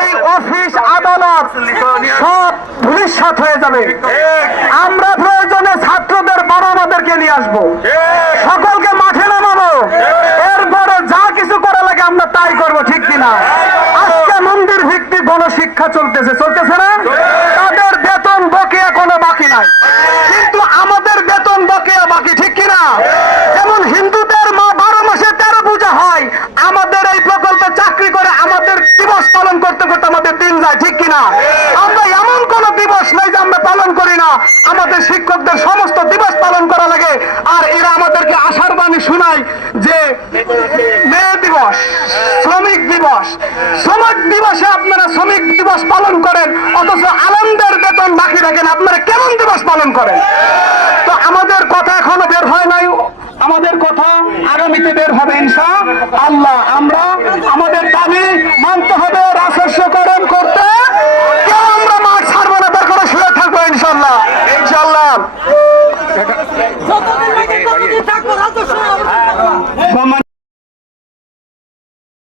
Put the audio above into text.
এই অফিস আদালত সব ভবিষ্যৎ হয়ে যাবে। আমরা প্রয়োজনে ছাত্রদের বড় আমাদেরকে নিয়ে আসব। সকলকে মাঠে নামাবো। এরপরে যা কিছু করা লাগে আমরা তাই করব, ঠিক কিনা? আজকে মন্দির ভিত্তিক গণশিক্ষা চলতেছে। চলতেছে না তাদের বেতন বকেয়া কোনো বাকি নাই কিন্তু আমাদের বেতন বকেয়া বাকি ঠিক কিনা যেমন হিন্দুদের মা বারো মাসে তেরো পূজা হয় আমাদের এই প্রকল্পে চাকরি করে আমাদের দিবস পালন করতে করতে আমাদের দিন যায় ঠিক কিনা আমরা এমন কোন দিবস নাই যে আমরা পালন করি না আমাদের শিক্ষকদের সমস্ত দিবস পালন করা লাগে। আর এরা আমাদেরকে আশার বাণী শোনায় যে মে দিবস, শ্রমিক দিবস, শ্রমিক দিবসে আপনারা শ্রমিক দিবস পালন করেন, অথচ আনন্দের বেতন বাকি রাখেন, আপনারা কেমন দিবস পালন করেন? তো আমাদের কথা এখনও বের হয় নাই। আমাদের কথা আগামীতে বের হবে ইনশা আল্লাহ। আমরা আমাদের দাবি মানতে হবে। যতদিন থাকব রাজস্ব